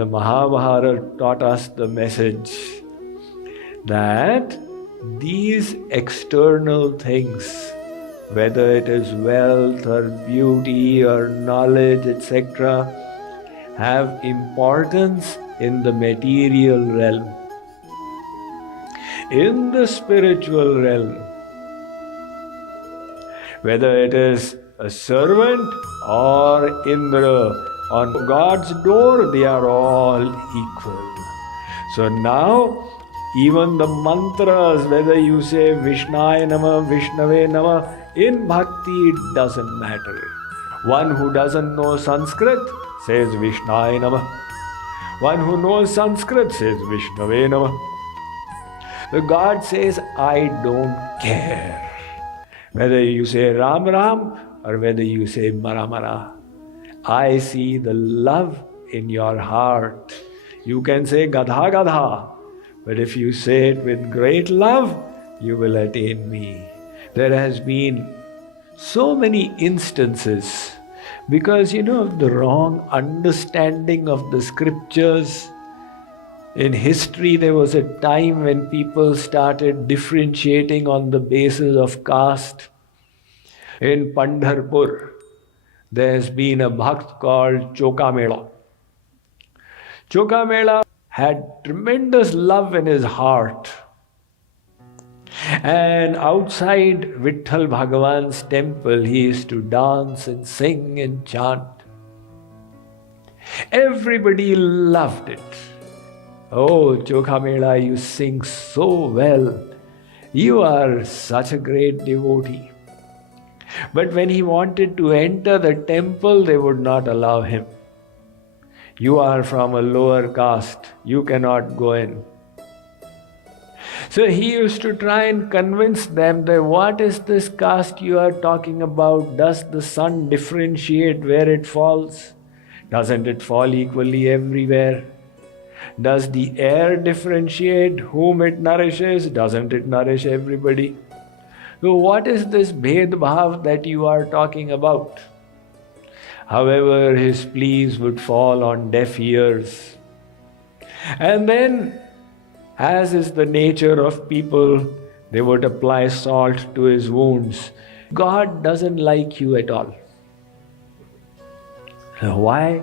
the Mahabharat taught us the message that these external things, whether it is wealth or beauty or knowledge, etc., have importance in the material realm. In the spiritual realm, whether it is a servant or Indra on God's door, they are all equal. So now, even the mantras, whether you say Vishnaya Namah, Vishnave Namah, in Bhakti it doesn't matter. One who doesn't know Sanskrit says Vishnaya Namah. One who knows Sanskrit says Vishnave Namah. The God says, I don't care. Whether you say Ram Ram or whether you say Mara Mara. I see the love in your heart. You can say Gadha Gadha, but if you say it with great love, you will attain me. There has been so many instances because, of the wrong understanding of the scriptures. In history, there was a time when people started differentiating on the basis of caste. In Pandharpur, there's been a bhakt called Chokamela. Chokamela had tremendous love in his heart. And outside Vitthal Bhagavan's temple, he used to dance and sing and chant. Everybody loved it. Oh, Chokamela, you sing so well. You are such a great devotee. But when he wanted to enter the temple, they would not allow him. You are from a lower caste. You cannot go in. So he used to try and convince them that what is this caste you are talking about? Does the sun differentiate where it falls? Doesn't it fall equally everywhere? Does the air differentiate whom it nourishes? Doesn't it nourish everybody? So what is this Bhed Bhav that you are talking about? However, his pleas would fall on deaf ears. And then, as is the nature of people, they would apply salt to his wounds. God doesn't like you at all. Why?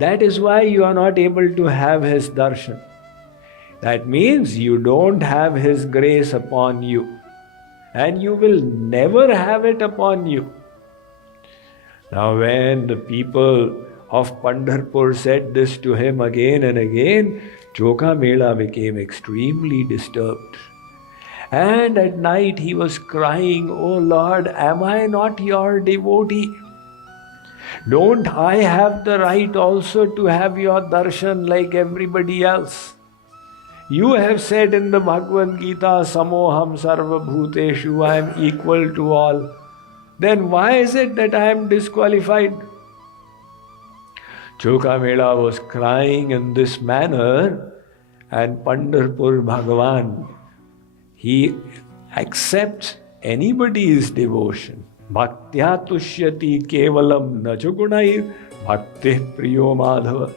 That is why you are not able to have his darshan. That means you don't have his grace upon you. And you will never have it upon you. Now when the people of Pandharpur said this to him again and again, Chokamela became extremely disturbed. And at night he was crying, "Oh Lord, am I not your devotee? Don't I have the right also to have your darshan like everybody else? You have said in the Bhagavad Gita, Samoham Sarva Bhuteshu, I am equal to all. Then why is it that I am disqualified?" Chokamela was crying in this manner, and Pandharpur Bhagavan, he accepts anybody's devotion. Bhaktya tushyati kevalam nachugunair bhakti priyo madhava.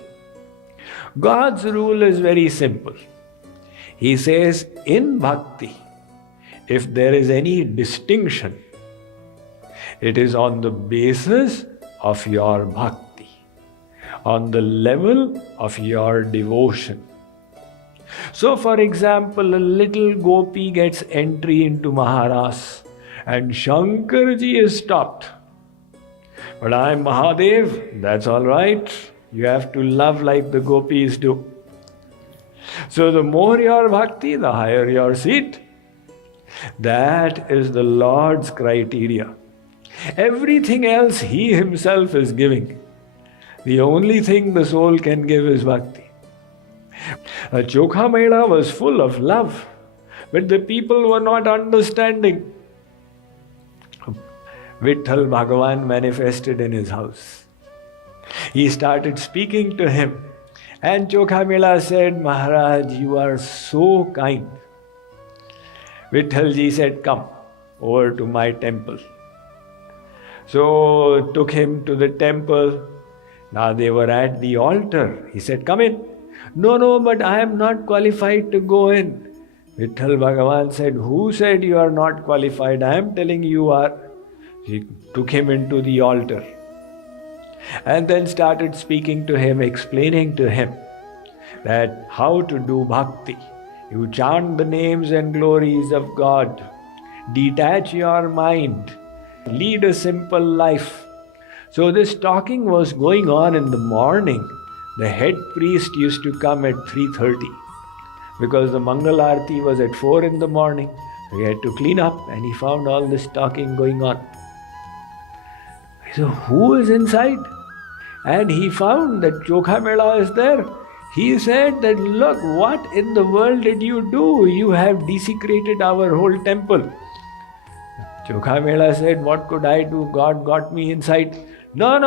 God's rule is very simple. He says, in bhakti, if there is any distinction, it is on the basis of your bhakti, on the level of your devotion. So, for example, a little gopi gets entry into Maharas and Shankarji is stopped. But I am Mahadev, that's all right. You have to love like the gopis do. So the more your bhakti, the higher your seat. That is the Lord's criteria. Everything else He Himself is giving. The only thing the soul can give is bhakti. Chokamela was full of love, but the people were not understanding. Vitthal Bhagavan manifested in his house. He started speaking to him. And Chokamela said, "Maharaj, you are so kind." Vithalji said, "Come over to my temple." So took him to the temple. Now they were at the altar. He said, "Come in." No, but I am not qualified to go in. Vitthal Bhagavan said, who said you are not qualified? I am telling you are. He took him into the altar and then started speaking to him, explaining to him that how to do bhakti. You chant the names and glories of God, detach your mind, lead a simple life. So this talking was going on in the morning. The head priest used to come at 3:30 because the Mangal Arati was at 4 in the morning. So he had to clean up and he found all this talking going on. He said, who is inside? And he found that Chokha Mela is there. He said that, look, what in the world did you do? You have desecrated our whole temple. Chokha Mela said, what could I do? God got me inside. No,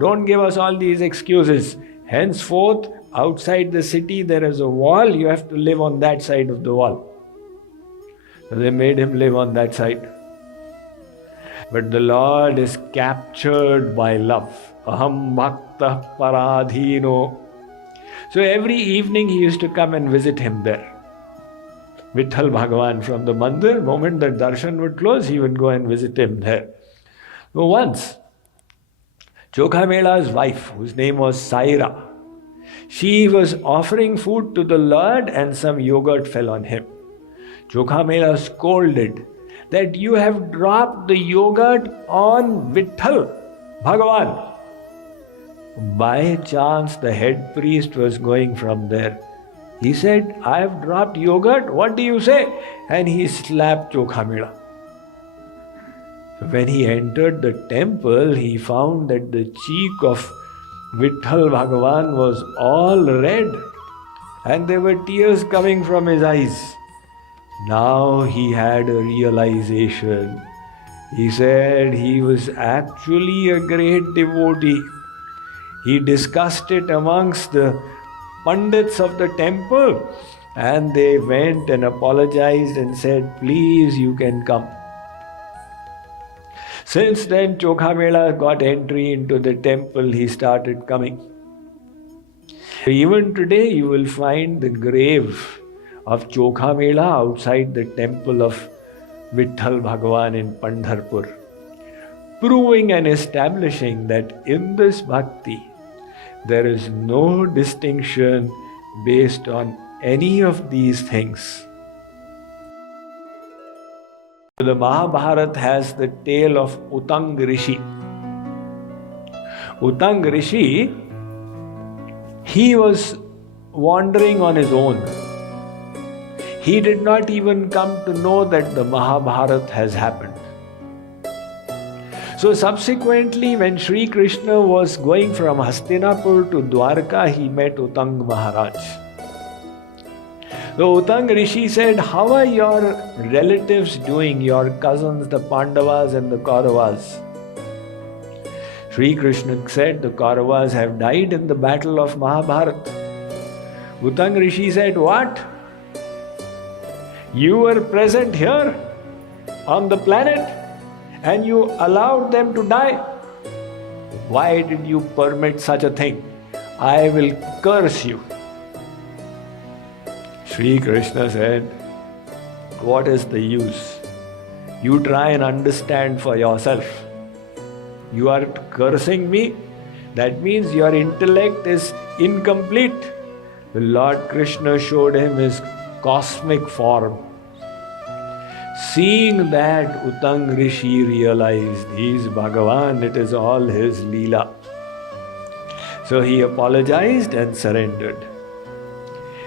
don't give us all these excuses. Henceforth, outside the city there is a wall, you have to live on that side of the wall. So they made him live on that side. But the Lord is captured by love. Aham bhakta paradhino. So every evening he used to come and visit him there. Vitthal Bhagavan from the mandir, moment the darshan would close, he would go and visit him there. So once, Chokha Mela's wife, whose name was Saira, she was offering food to the Lord and some yogurt fell on him. Chokha Mela scolded that you have dropped the yogurt on Vitthal Bhagavan. By chance, the head priest was going from there. He said, I have dropped yogurt, what do you say? And he slapped Chokha Mela. When he entered the temple, he found that the cheek of Vitthal Bhagavan was all red and there were tears coming from his eyes. Now he had a realization. He said he was actually a great devotee. He discussed it amongst the Pandits of the temple and they went and apologized and said, please, you can come. Since then, Chokha Mela got entry into the temple, he started coming. Even today, you will find the grave of Chokha Mela outside the temple of Vitthal Bhagavan in Pandharpur, proving and establishing that in this bhakti, there is no distinction based on any of these things. The Mahabharat has the tale of Utang Rishi. Utang Rishi, he was wandering on his own. He did not even come to know that the Mahabharat has happened. So subsequently, when Shri Krishna was going from Hastinapur to Dwarka, he met Utang Maharaj. So Utang Rishi said, how are your relatives doing, your cousins, the Pandavas and the Kauravas? Shri Krishna said, the Kauravas have died in the battle of Mahabharat. Utang Rishi said, what? You were present here on the planet and you allowed them to die? Why did you permit such a thing? I will curse you. Shri Krishna said, what is the use? You try and understand for yourself. You are cursing me? That means your intellect is incomplete. The Lord Krishna showed him his cosmic form. Seeing that, Utang Rishi realized he is Bhagavan, it is all his Leela. So he apologized and surrendered.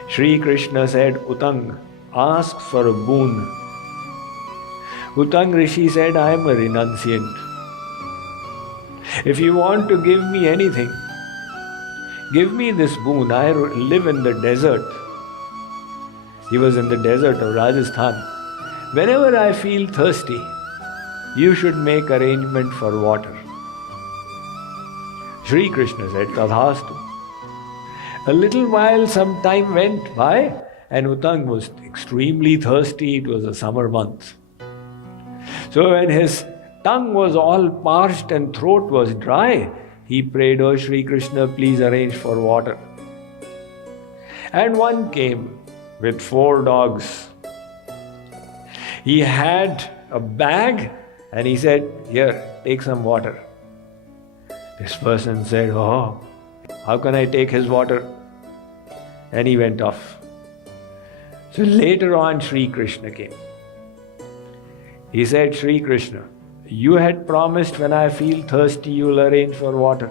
Shri Krishna said, Utang, ask for a boon. Utang Rishi said, I am a renunciant. If you want to give me anything, give me this boon. I live in the desert. He was in the desert of Rajasthan. Whenever I feel thirsty, you should make arrangement for water. Shri Krishna said, Tadhastu. A little while, some time went by, and Utang was extremely thirsty. It was a summer month. So when his tongue was all parched and throat was dry, he prayed, Oh Shri Krishna, please arrange for water. And one came with 4 dogs. He had a bag and he said, "Here, take some water." This person said, "Oh, how can I take his water?" And he went off. So later on, Shri Krishna came. He said, "Shri Krishna, you had promised when I feel thirsty, you'll arrange for water.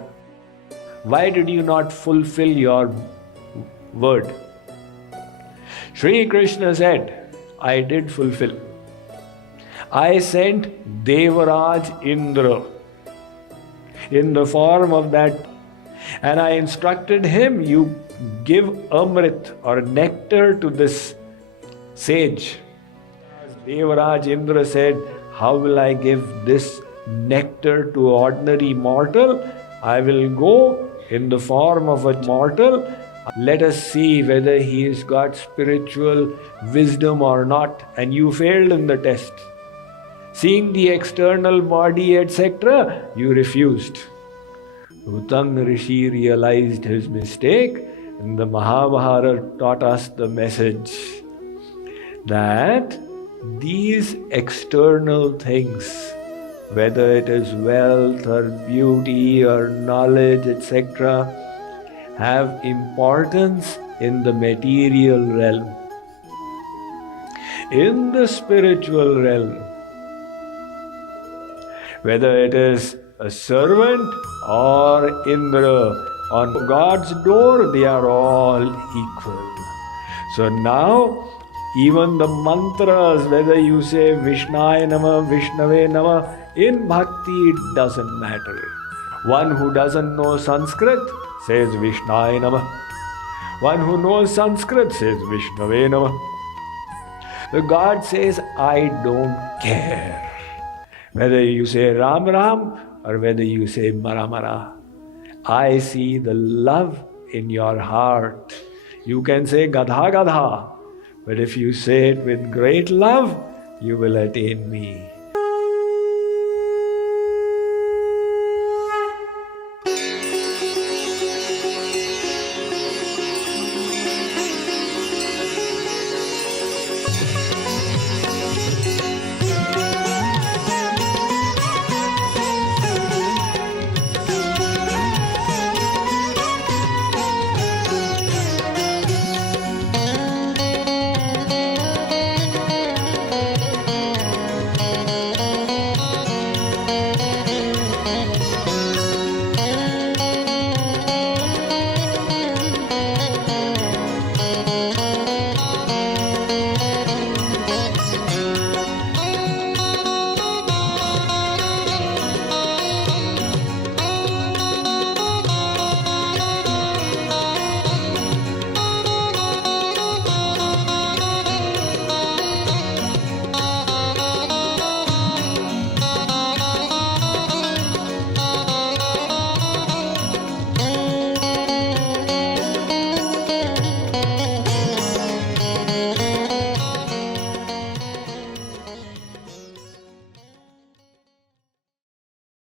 Why did you not fulfill your word?" Shri Krishna said, "I did fulfill. I sent Devaraj Indra in the form of that, and I instructed him, you give amrit or nectar to this sage." Devaraj Indra said, "How will I give this nectar to ordinary mortal? I will go in the form of a mortal. Let us see whether he has got spiritual wisdom or not." And you failed in the test. Seeing the external body, etc., you refused. Utang Rishi realized his mistake, and the Mahabharat taught us the message that these external things, whether it is wealth or beauty or knowledge, etc., have importance in the material realm. In the spiritual realm, whether it is a servant or Indra on God's door, they are all equal. So now, even the mantras, whether you say Vishnaya Namah, Vishnave Namah, in Bhakti it doesn't matter. One who doesn't know Sanskrit says Vishnaya Namah. One who knows Sanskrit says Vishnave Namah. The God says, "I don't care whether you say Ram Ram or whether you say Mara Mara. I see the love in your heart. You can say Gadha Gadha, but if you say it with great love, you will attain me."